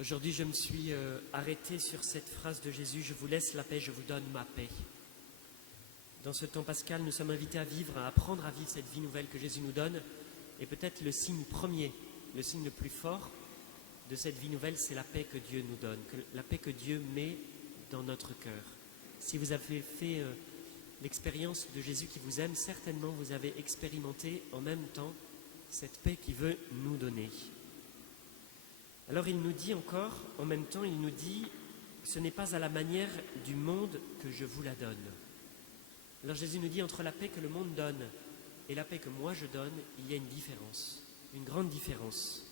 Aujourd'hui, je me suis arrêté sur cette phrase de Jésus, « Je vous laisse la paix, je vous donne ma paix ». Dans ce temps pascal, nous sommes invités à vivre, à apprendre à vivre cette vie nouvelle que Jésus nous donne. Et peut-être le signe premier, le signe le plus fort de cette vie nouvelle, c'est la paix que Dieu nous donne, la paix que Dieu met dans notre cœur. Si vous avez fait l'expérience de Jésus qui vous aime, certainement vous avez expérimenté en même temps cette paix qu'il veut nous donner. Alors il nous dit encore, en même temps, il nous dit « Ce n'est pas à la manière du monde que je vous la donne ». Alors Jésus nous dit, entre la paix que le monde donne et la paix que moi je donne, il y a une différence, une grande différence.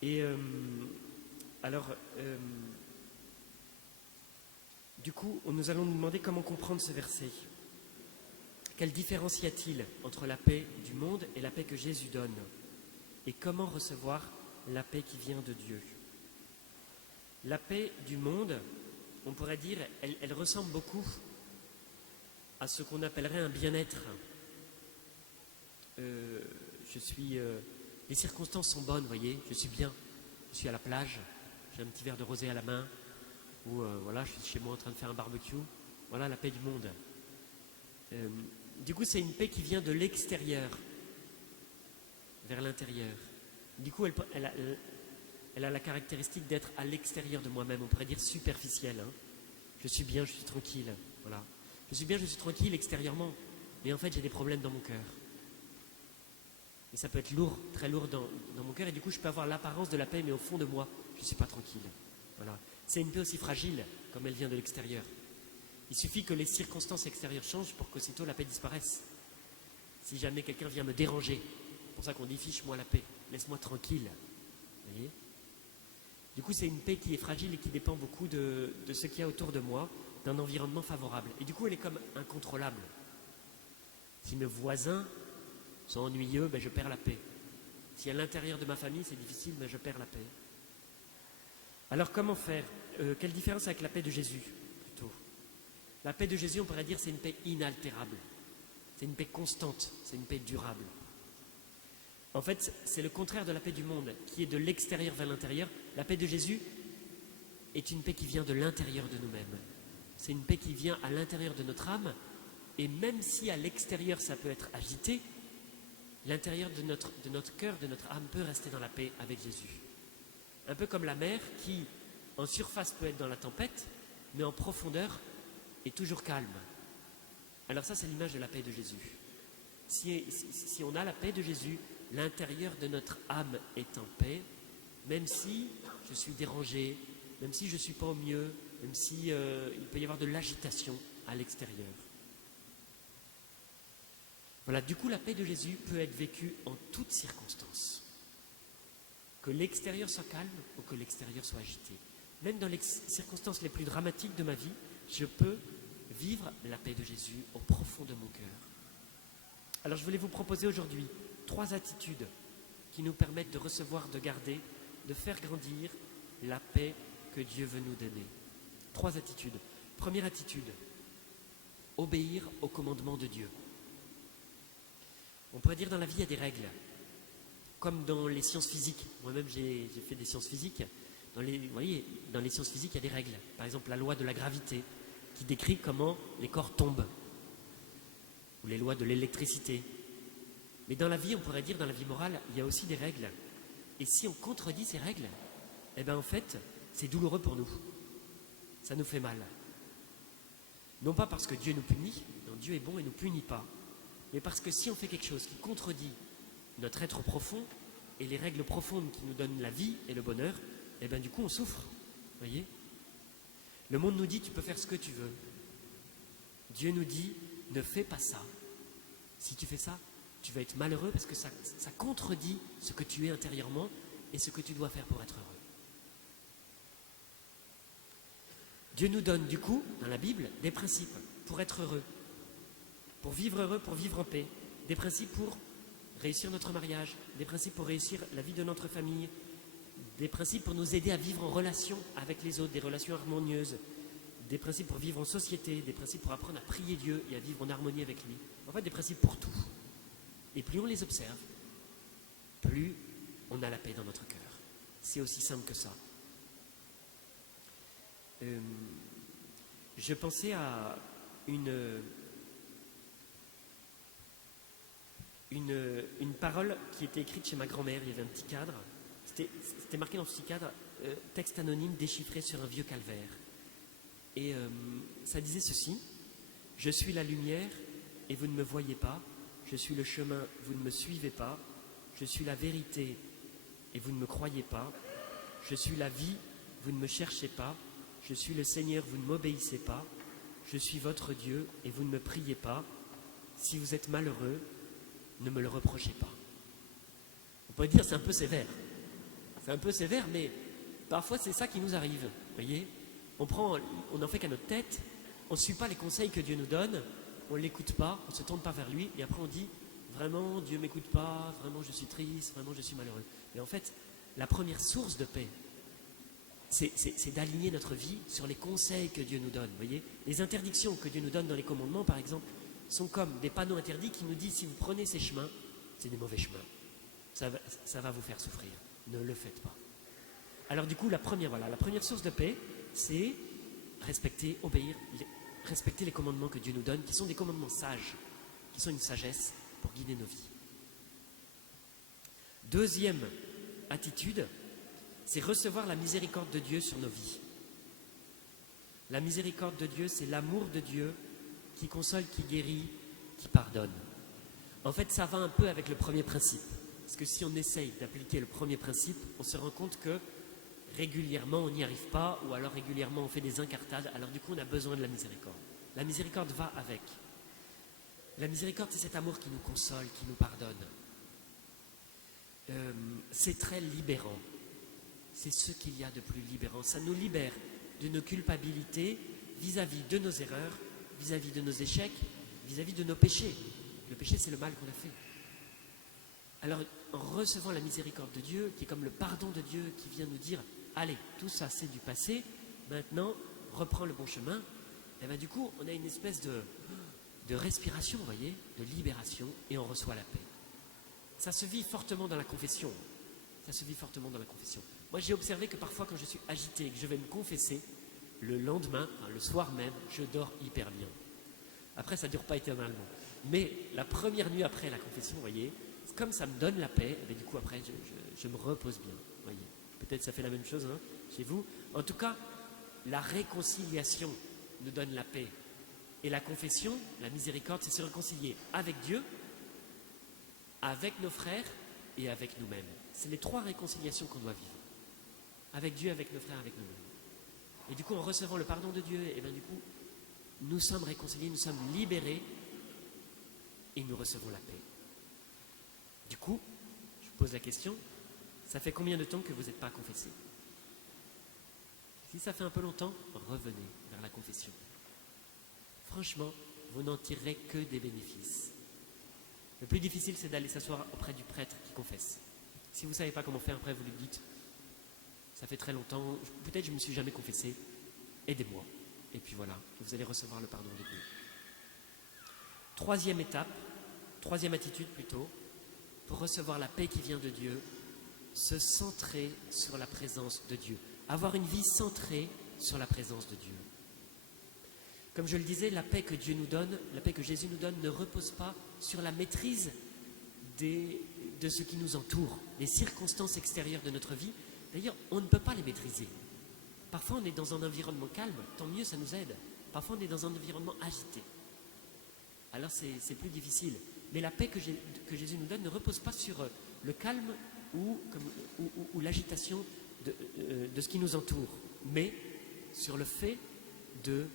Et du coup, nous allons nous demander comment comprendre ce verset. Quelle différence y a-t-il entre la paix du monde et la paix que Jésus donne? Et comment recevoir la paix qui vient de Dieu? La paix du monde, on pourrait dire, elle ressemble beaucoup à ce qu'on appellerait un bien-être. Les circonstances sont bonnes, vous voyez, je suis bien. Je suis à la plage, j'ai un petit verre de rosé à la main, ou voilà, je suis chez moi en train de faire un barbecue. Voilà la paix du monde. Du coup, c'est une paix qui vient de l'extérieur vers l'intérieur. Du coup, elle a la caractéristique d'être à l'extérieur de moi-même, on pourrait dire superficielle. Hein. Je suis bien, je suis tranquille. Voilà. Je suis bien, je suis tranquille extérieurement, mais en fait, j'ai des problèmes dans mon cœur. Et ça peut être lourd, très lourd dans mon cœur, et du coup, je peux avoir l'apparence de la paix, mais au fond de moi, je ne suis pas tranquille. Voilà. C'est une paix aussi fragile, comme elle vient de l'extérieur. Il suffit que les circonstances extérieures changent pour qu'aussitôt la paix disparaisse. Si jamais quelqu'un vient me déranger, c'est pour ça qu'on dit fiche-moi la paix, laisse-moi tranquille. Vous voyez ? Du coup, c'est une paix qui est fragile et qui dépend beaucoup de ce qu'il y a autour de moi, d'un environnement favorable. Et du coup, elle est comme incontrôlable. Si mes voisins sont ennuyeux, ben je perds la paix. Si à l'intérieur de ma famille, c'est difficile, ben je perds la paix. Alors, comment faire? Quelle différence avec la paix de Jésus, plutôt? La paix de Jésus, on pourrait dire, c'est une paix inaltérable. C'est une paix constante, c'est une paix durable. En fait, c'est le contraire de la paix du monde, qui est de l'extérieur vers l'intérieur. La paix de Jésus est une paix qui vient de l'intérieur de nous-mêmes. C'est une paix qui vient à l'intérieur de notre âme, et même si à l'extérieur ça peut être agité, l'intérieur de notre cœur, de notre âme peut rester dans la paix avec Jésus. Un peu comme la mer qui, en surface, peut être dans la tempête, mais en profondeur est toujours calme. Alors ça, c'est l'image de la paix de Jésus. Si on a la paix de Jésus, l'intérieur de notre âme est en paix, même si je suis dérangé, même si je ne suis pas au mieux, même si il peut y avoir de l'agitation à l'extérieur. Voilà, du coup, la paix de Jésus peut être vécue en toutes circonstances. Que l'extérieur soit calme ou que l'extérieur soit agité. Même dans les circonstances les plus dramatiques de ma vie, je peux vivre la paix de Jésus au profond de mon cœur. Alors, je voulais vous proposer aujourd'hui 3 attitudes qui nous permettent de recevoir, de garder, de faire grandir la paix que Dieu veut nous donner. 3 attitudes. Première attitude, obéir au commandement de Dieu. On pourrait dire dans la vie, il y a des règles, comme dans les sciences physiques. Moi-même, j'ai fait des sciences physiques. Vous voyez, dans les sciences physiques, il y a des règles. Par exemple, la loi de la gravité, qui décrit comment les corps tombent, ou les lois de l'électricité. Mais dans la vie, on pourrait dire, dans la vie morale, il y a aussi des règles. Et si on contredit ces règles, eh bien en fait, c'est douloureux pour nous. Ça nous fait mal. Non pas parce que Dieu nous punit, non, Dieu est bon et ne nous punit pas, mais parce que si on fait quelque chose qui contredit notre être profond et les règles profondes qui nous donnent la vie et le bonheur, eh bien du coup on souffre. Voyez ? Le monde nous dit tu peux faire ce que tu veux. Dieu nous dit ne fais pas ça. Si tu fais ça, tu vas être malheureux parce que ça contredit ce que tu es intérieurement et ce que tu dois faire pour être heureux. Dieu nous donne du coup, dans la Bible, des principes pour être heureux, pour vivre en paix, des principes pour réussir notre mariage, des principes pour réussir la vie de notre famille, des principes pour nous aider à vivre en relation avec les autres, des relations harmonieuses, des principes pour vivre en société, des principes pour apprendre à prier Dieu et à vivre en harmonie avec lui. En fait, des principes pour tout. Et plus on les observe, plus on a la paix dans notre cœur. C'est aussi simple que ça. Je pensais à une parole qui était écrite chez ma grand-mère. Il y avait un petit cadre. C'était marqué dans ce petit cadre, texte anonyme déchiffré sur un vieux calvaire. Et ça disait ceci: je suis la lumière et vous ne me voyez pas. Je suis le chemin, vous ne me suivez pas. Je suis la vérité et vous ne me croyez pas. Je suis la vie, vous ne me cherchez pas. Je suis le Seigneur, vous ne m'obéissez pas. Je suis votre Dieu et vous ne me priez pas. Si vous êtes malheureux, ne me le reprochez pas. On peut dire c'est un peu sévère. C'est un peu sévère, mais parfois c'est ça qui nous arrive. Vous voyez, on en fait qu'à notre tête, on ne suit pas les conseils que Dieu nous donne, on ne l'écoute pas, on ne se tourne pas vers lui, et après on dit vraiment Dieu ne m'écoute pas, vraiment je suis triste, vraiment je suis malheureux. Mais en fait, la première source de paix, c'est d'aligner notre vie sur les conseils que Dieu nous donne. Vous voyez, les interdictions que Dieu nous donne dans les commandements, par exemple, sont comme des panneaux interdits qui nous disent si vous prenez ces chemins, c'est des mauvais chemins. Ça va vous faire souffrir. Ne le faites pas. Alors du coup, la première source de paix, c'est respecter, obéir, respecter les commandements que Dieu nous donne, qui sont des commandements sages, qui sont une sagesse pour guider nos vies. Deuxième attitude, c'est recevoir la miséricorde de Dieu sur nos vies. La miséricorde de Dieu, c'est l'amour de Dieu qui console, qui guérit, qui pardonne. En fait, ça va un peu avec le premier principe. Parce que si on essaye d'appliquer le premier principe, on se rend compte que régulièrement on n'y arrive pas, ou alors régulièrement on fait des incartades, alors du coup on a besoin de la miséricorde. La miséricorde va avec. La miséricorde, c'est cet amour qui nous console, qui nous pardonne. C'est très libérant. C'est ce qu'il y a de plus libérant. Ça nous libère de nos culpabilités vis-à-vis de nos erreurs, vis-à-vis de nos échecs, vis-à-vis de nos péchés. Le péché, c'est le mal qu'on a fait. Alors, en recevant la miséricorde de Dieu, qui est comme le pardon de Dieu, qui vient nous dire « Allez, tout ça, c'est du passé, maintenant, reprends le bon chemin », et bien du coup, on a une espèce de respiration, vous voyez, de libération, et on reçoit la paix. Ça se vit fortement dans la confession. Ça se vit fortement dans la confession. Moi, j'ai observé que parfois, quand je suis agité et que je vais me confesser, le lendemain, le soir même, je dors hyper bien. Après, ça ne dure pas éternellement. Mais la première nuit après la confession, vous voyez, comme ça me donne la paix, et du coup, après, je me repose bien. Vous voyez. Peut-être ça fait la même chose chez vous. En tout cas, la réconciliation nous donne la paix. Et la confession, la miséricorde, c'est se réconcilier avec Dieu, avec nos frères et avec nous-mêmes. C'est les trois réconciliations qu'on doit vivre. Avec Dieu, avec nos frères, avec nous-mêmes. Et du coup, en recevant le pardon de Dieu, et bien du coup, nous sommes réconciliés, nous sommes libérés et nous recevons la paix. Du coup, je vous pose la question, ça fait combien de temps que vous n'êtes pas confessé? Si ça fait un peu longtemps, revenez vers la confession. Franchement, vous n'en tirerez que des bénéfices. Le plus difficile, c'est d'aller s'asseoir auprès du prêtre qui confesse. Si vous ne savez pas comment faire, après vous lui dites, ça fait très longtemps, peut-être je ne me suis jamais confessé, aidez-moi. Et puis voilà, vous allez recevoir le pardon de Dieu. Troisième étape, troisième attitude plutôt, pour recevoir la paix qui vient de Dieu, se centrer sur la présence de Dieu. Avoir une vie centrée sur la présence de Dieu. Comme je le disais, la paix que Dieu nous donne, la paix que Jésus nous donne, ne repose pas sur la maîtrise de ce qui nous entoure, les circonstances extérieures de notre vie. D'ailleurs, on ne peut pas les maîtriser. Parfois, on est dans un environnement calme, tant mieux, ça nous aide. Parfois, on est dans un environnement agité. Alors, c'est plus difficile. Mais la paix que Jésus nous donne ne repose pas sur le calme ou l'agitation de ce qui nous entoure, mais sur le fait de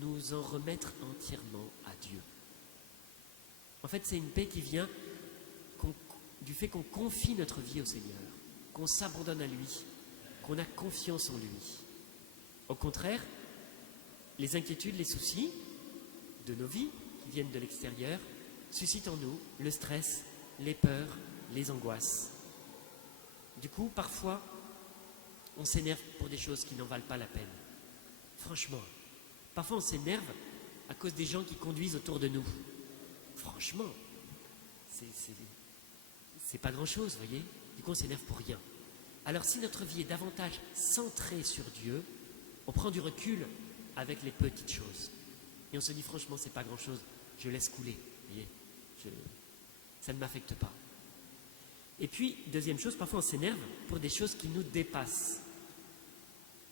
nous en remettre entièrement à Dieu. En fait, c'est une paix qui vient du fait qu'on confie notre vie au Seigneur, qu'on s'abandonne à lui, qu'on a confiance en lui. Au contraire, les inquiétudes, les soucis de nos vies qui viennent de l'extérieur suscitent en nous le stress, les peurs, les angoisses. Du coup, parfois, on s'énerve pour des choses qui n'en valent pas la peine. Franchement, parfois on s'énerve à cause des gens qui conduisent autour de nous. Franchement, c'est pas grand-chose, vous voyez. Du coup, on s'énerve pour rien. Alors si notre vie est davantage centrée sur Dieu, on prend du recul avec les petites choses. Et on se dit franchement, c'est pas grand-chose, je laisse couler. Vous voyez, ça ne m'affecte pas. Et puis, deuxième chose, parfois on s'énerve pour des choses qui nous dépassent.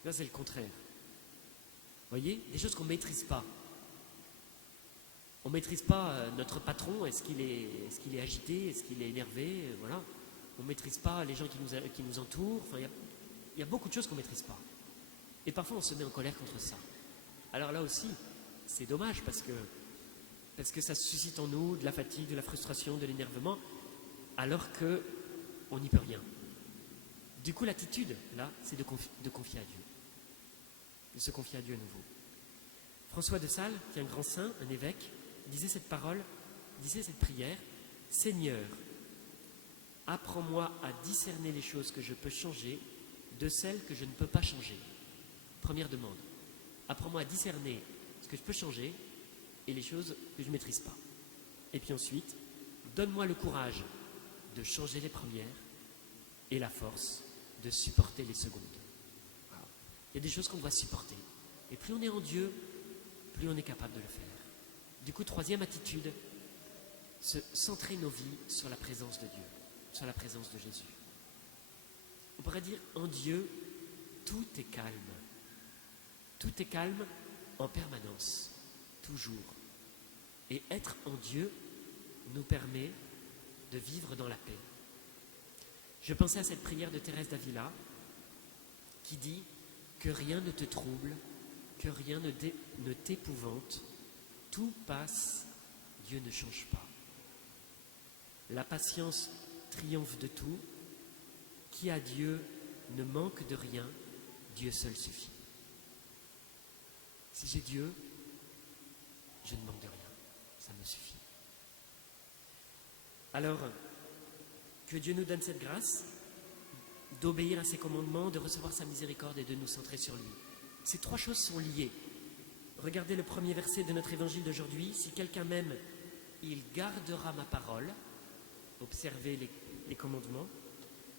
Là, c'est le contraire. Vous voyez, des choses qu'on ne maîtrise pas. On ne maîtrise pas notre patron, est-ce qu'il est agité, est-ce qu'il est énervé, voilà. On ne maîtrise pas les gens qui nous entourent. Enfin, il y a beaucoup de choses qu'on ne maîtrise pas. Et parfois, on se met en colère contre ça. Alors là aussi, c'est dommage parce que ça suscite en nous de la fatigue, de la frustration, de l'énervement, alors qu'on n'y peut rien. Du coup, l'attitude, là, c'est de confier à Dieu. De se confier à Dieu à nouveau. François de Sales, qui est un grand saint, un évêque, disait cette prière, « Seigneur, apprends-moi à discerner les choses que je peux changer de celles que je ne peux pas changer. » Première demande. Apprends-moi à discerner ce que je peux changer et les choses que je ne maîtrise pas. Et puis ensuite, donne-moi le courage de changer les premières et la force de supporter les secondes. Voilà. Il y a des choses qu'on doit supporter. Et plus on est en Dieu, plus on est capable de le faire. Du coup, troisième attitude, centrer nos vies sur la présence de Dieu, sur la présence de Jésus. On pourrait dire, en Dieu, tout est calme. Tout est calme en permanence, toujours. Et être en Dieu nous permet de vivre dans la paix. Je pensais à cette prière de Thérèse d'Avila qui dit que rien ne te trouble, que rien ne t'épouvante, tout passe, Dieu ne change pas. La patience triomphe de tout, qui a Dieu ne manque de rien, Dieu seul suffit. Si j'ai Dieu, je ne manque de rien, ça me suffit. Alors, que Dieu nous donne cette grâce d'obéir à ses commandements, de recevoir sa miséricorde et de nous centrer sur lui. Ces trois choses sont liées. Regardez le premier verset de notre évangile d'aujourd'hui. Si quelqu'un m'aime, il gardera ma parole. Observez les commandements.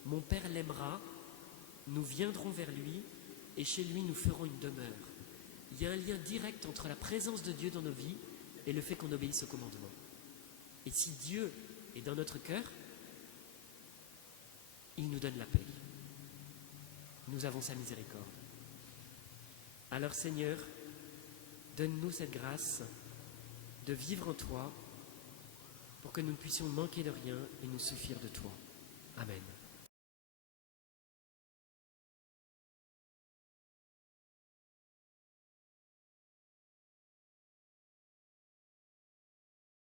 Mon Père l'aimera, nous viendrons vers lui et chez lui nous ferons une demeure. Il y a un lien direct entre la présence de Dieu dans nos vies et le fait qu'on obéisse aux commandements. Et si Dieu est dans notre cœur, il nous donne la paix. Nous avons sa miséricorde. Alors Seigneur, donne-nous cette grâce de vivre en toi pour que nous ne puissions manquer de rien et nous suffire de toi. Amen.